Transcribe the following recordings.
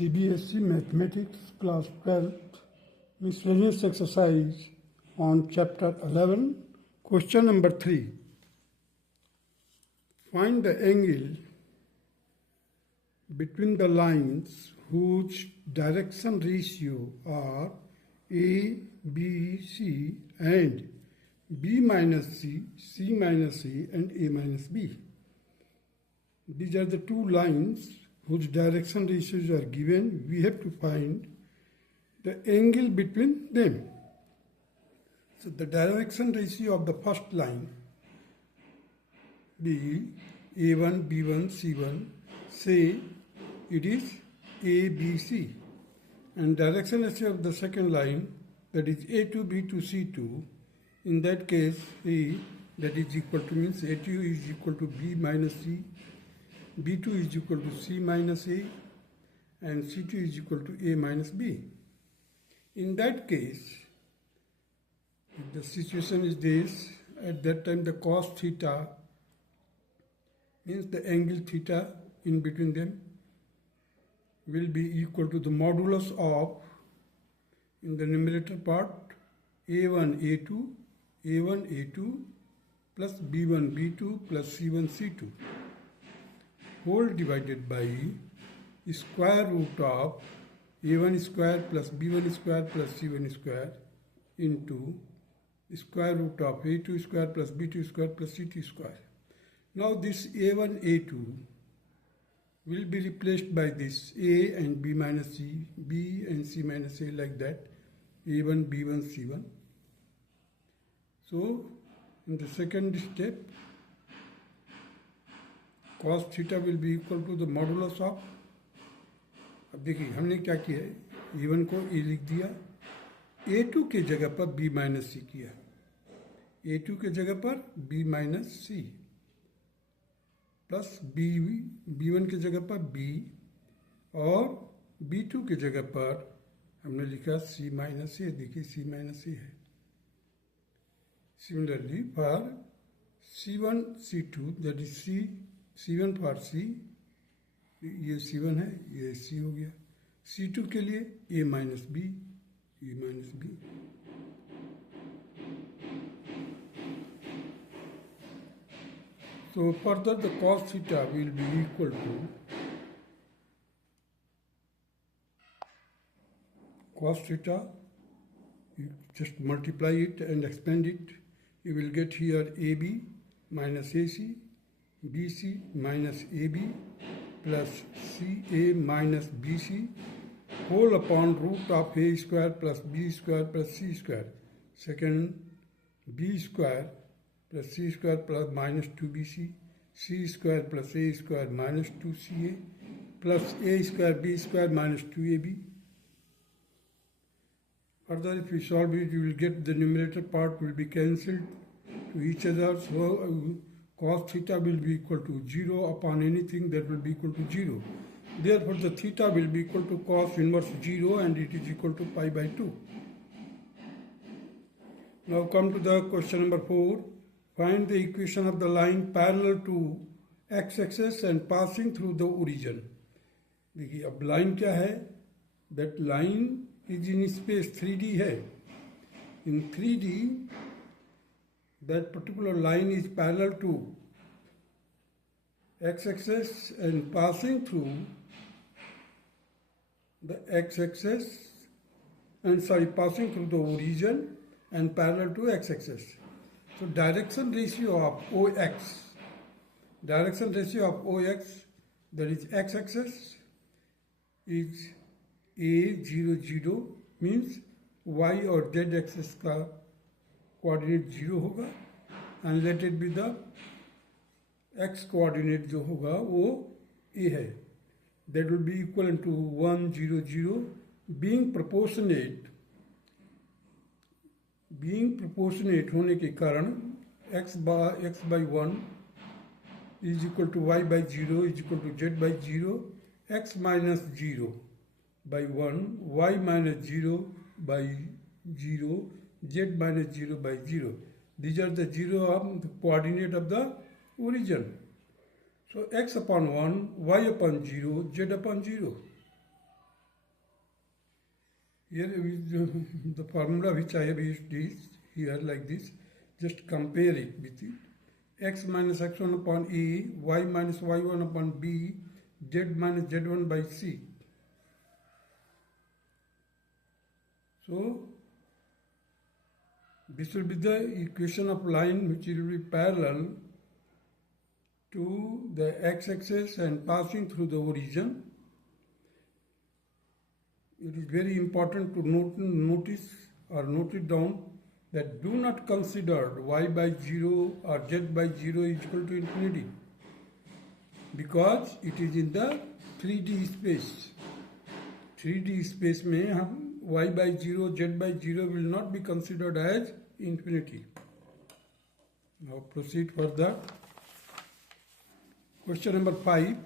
CBSE Mathematics Class 12 Miscellaneous Exercise on Chapter 11, Question number 3. Find the angle between the lines whose direction ratio are A, B, C and B minus C, C minus A and A minus B. These are the two lines whose direction ratios are given. We have to find the angle between them. So the direction ratio of the first line, B, A1, B1, C1, say it is ABC. And direction ratio of the second line, that is A2, B2, C2, in that case, A, that is equal to, means A2 is equal to B minus C, B2 is equal to C minus A, and C2 is equal to A minus B. In that case, if the situation is this, at that time the cos theta means the angle theta in between them will be equal to the modulus of, in the numerator part, A1, A2, A1, A2 plus B1, B2 plus C1, C2 whole divided by square root of A1 square plus B1 square plus C1 square into square root of A2 square plus B2 square plus C2 square. Now this A1, A2 will be replaced by this A and B minus C, B and C minus A, like that, A1, B1, C1. So in the second step, cos theta will be equal to the modulus of, अब देखिए हमने क्या किया है, A1 को A लिख दिया, A2 के जगह पर B माइनस C किया, A2 के जगह पर B minus C plus B1 के जगह पर B और B2 के जगह पर हमने लिखा C माइनस A, देखिए C माइनस A है. Similarly for C1, C2, that is C1 for C, ये C1 है, ये C हो गया. C2 के लिए A minus B, A minus B. So further the cos theta will be equal to cos theta, you just multiply it and expand it. You will get here AB minus AC, BC minus AB plus CA minus BC whole upon root of A square plus B square plus C square. Second, B square plus C square plus minus 2BC, C square plus A square minus 2CA plus A square B square minus 2AB. Further, if you solve it, you will get the numerator part will be cancelled to each other. So cos theta will be equal to 0 upon anything that will be equal to 0. Therefore, the theta will be equal to cos inverse 0 and it is equal to pi by 2. Now come to the question number 4. Find the equation of the line parallel to x-axis and passing through the origin. देखिए अब line क्या है? That line is in space 3D है. In 3D, that particular line is parallel to x-axis and passing through the x-axis and passing through the origin and parallel to x-axis. So direction ratio of OX, that is x-axis, is A0, 0, means y or z axis का coordinate 0 होगा, and let it be the x coordinate जो होगा वो A है. That will be equivalent to 1, 0, 0, being proportionate होने के कारण x by 1 is equal to y by 0 is equal to z by 0, x minus 0 by 1, y minus 0 by 0, z minus 0 by 0. These are the 0 of the coordinate of the origin. So x upon 1, y upon 0, z upon 0. Here is the formula which I have used is here like this. Just compare it with it. X minus x1 upon A, y minus y1 upon B, z minus z1 by C. So, this will be the equation of line which will be parallel to the x-axis and passing through the origin. It is very important to notice or note it down that do not consider y by 0 or z by 0 is equal to infinity, because it is in the 3D space. 3D space में हम y by 0, z by 0 will not be considered as infinity. Now proceed further. Question number 5.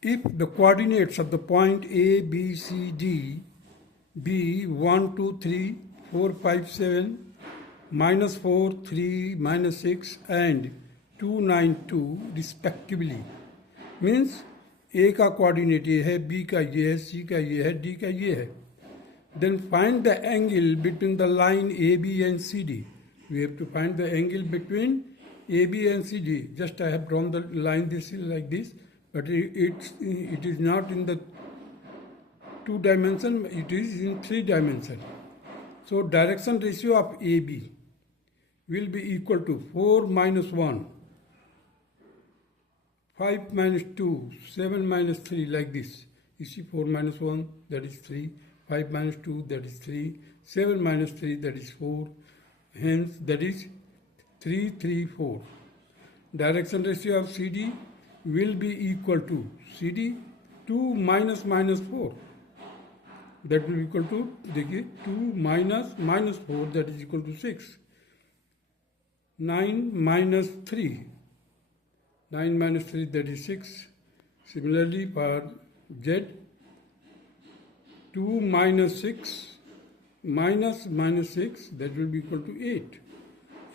If the coordinates of the point A, B, C, D be 1, 2, 3, 4, 5, 7, minus 4, 3, minus 6 and 2, 9, 2 respectively, means A का coordinate ये है, B का ये है, C का ये है, D का ये है, then find the angle between the line AB and CD. We have to find the angle between AB and CD. Just I have drawn the line this is like this, but it is not in the 2 dimension, it is in 3 dimension. So direction ratio of AB will be equal to 4 minus 1, 5 minus 2, 7 minus 3, like this. You see 4 minus 1, that is 3, 5 minus 2, that is 3, 7 minus 3, that is 4, hence that is 3, 3, 4. Direction ratio of CD will be equal to CD 2 minus minus 4. That will be equal to, देखिए 2 minus minus 4, that is equal to 6. 9 minus 3. 9 minus 3, that is 6. Similarly for Z, 2 minus 6 minus minus 6, that will be equal to 8.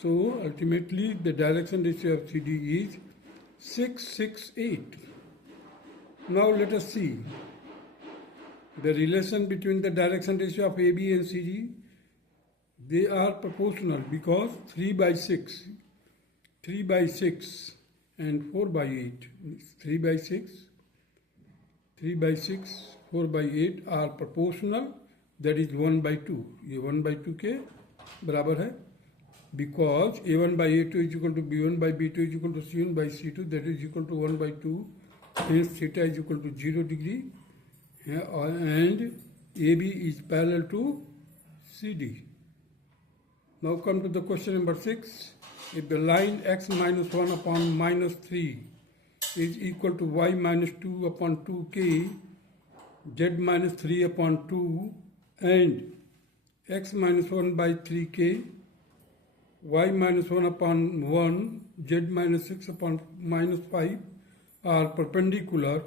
So ultimately the direction ratio of CD is 6, 6, 8. Now let us see the relation between the direction ratio of AB and CD. They are proportional because 3 by 6 and 4 by 8, 3 by 6, 4 by 8 are proportional, that is 1 by 2. ये 1 by 2 के बराबर है, because A1 by A2 is equal to B1 by B2 is equal to C1 by C2, that is equal to 1 by 2, hence theta is equal to 0 degree, and AB is parallel to CD. Now come to the question number 6. If the line x minus 1 upon minus 3 is equal to y minus 2 upon 2k, z minus 3 upon 2, and x minus 1 by 3k, y minus 1 upon 1, z minus 6 upon minus 5 are perpendicular,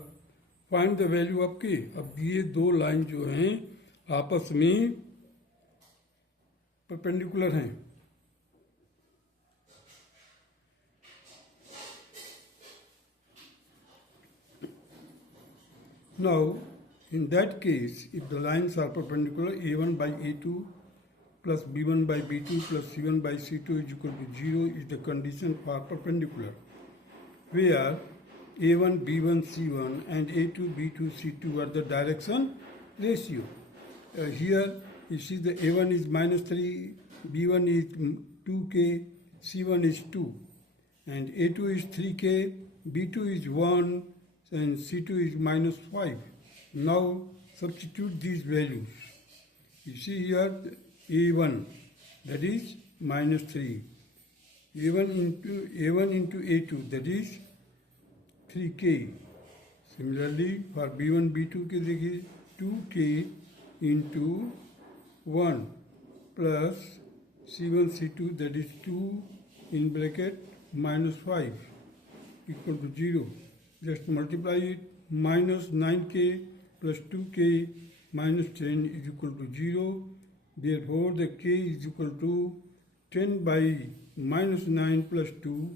find the value of k. अब ये दो line जो हैं आपस में perpendicular हैं. Now, in that case, if the lines are perpendicular, A1 by A2 plus B1 by B2 plus C1 by C2 is equal to 0 is the condition for perpendicular, where A1, B1, C1 and A2, B2, C2 are the direction ratio. Here you see the A1 is minus 3, B1 is 2k, C1 is 2, and A2 is 3k, B2 is 1, and C2 is minus 5. Now substitute these values. You see here A1, that is minus 3. A1 into A2, that is 3k. Similarly for B1, B2 के देखिए 2k into 1 plus C1, C2, that is 2 in bracket minus 5 equal to 0. just multiply it. Minus 9k plus 2k minus 10 is equal to 0. Therefore, the k is equal to 10 by minus 9 plus 2.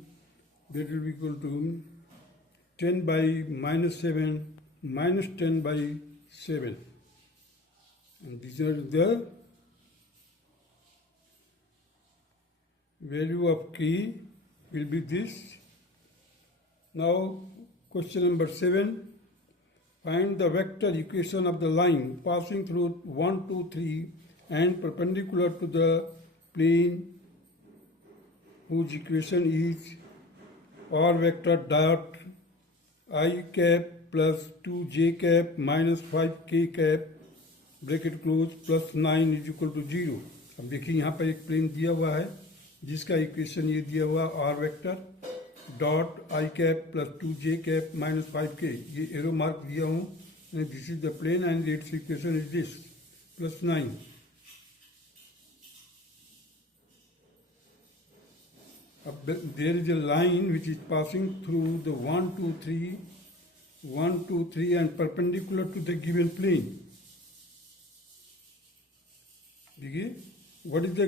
That will be equal to 10 by minus 7 minus 10 by 7. And these are the value of k will be this. Now question number 7. Find the vector equation of the line passing through 1, 2, 3 and perpendicular to the plane whose equation is r vector dot I cap plus 2j cap minus 5k cap bracket close plus 9 is equal to 0. अब देखिए यहाँ पर एक plane दिया हुआ है जिसका equation ये दिया हुआ R vector dot i cap plus 2j cap minus 5k. ये एरो मार्क दिया हूँ. This is the plane and its equation is this plus 9. अब there is a line which is passing through the 1, 2, 3 and perpendicular to the given plane. देखिए what is the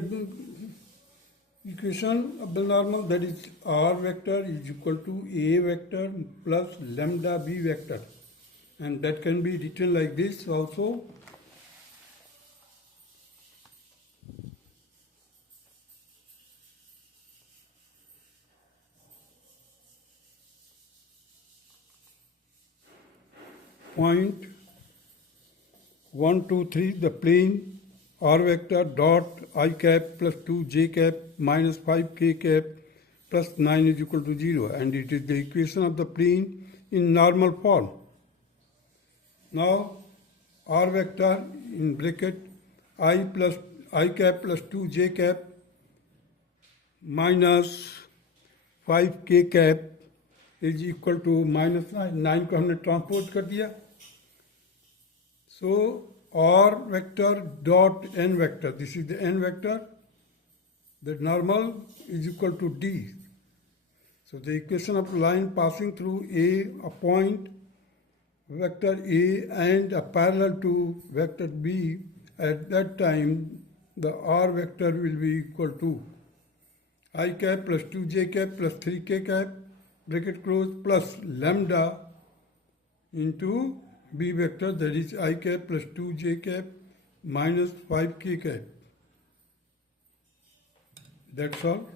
equation of the normal? That is r vector is equal to a vector plus lambda b vector, and that can be written like this also. Point 1, 2, 3 the plane r vector dot I cap plus 2j cap minus 5k cap plus 9 is equal to 0, and it is the equation of the plane in normal form. Now r vector in bracket I cap plus 2j cap minus 5k cap is equal to minus 9 को हमने transpose कर दिया. So r vector dot n vector, this is the n vector, the normal is equal to d. So the equation of line passing through a point vector a and a parallel to vector b, at that time the r vector will be equal to I cap plus 2j cap plus 3k cap bracket close plus lambda into b vector, that is I cap plus 2j cap minus 5k cap. That's all.